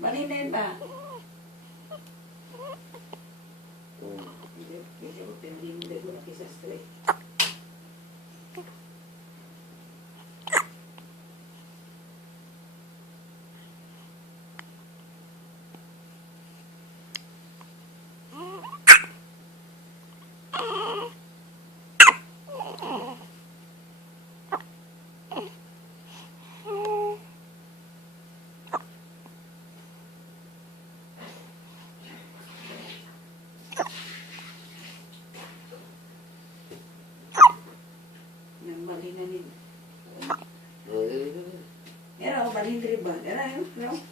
Malinin ba? Hindi ko pinili ko na isa straight. Malinanin. Era, malindri ba? Era, no?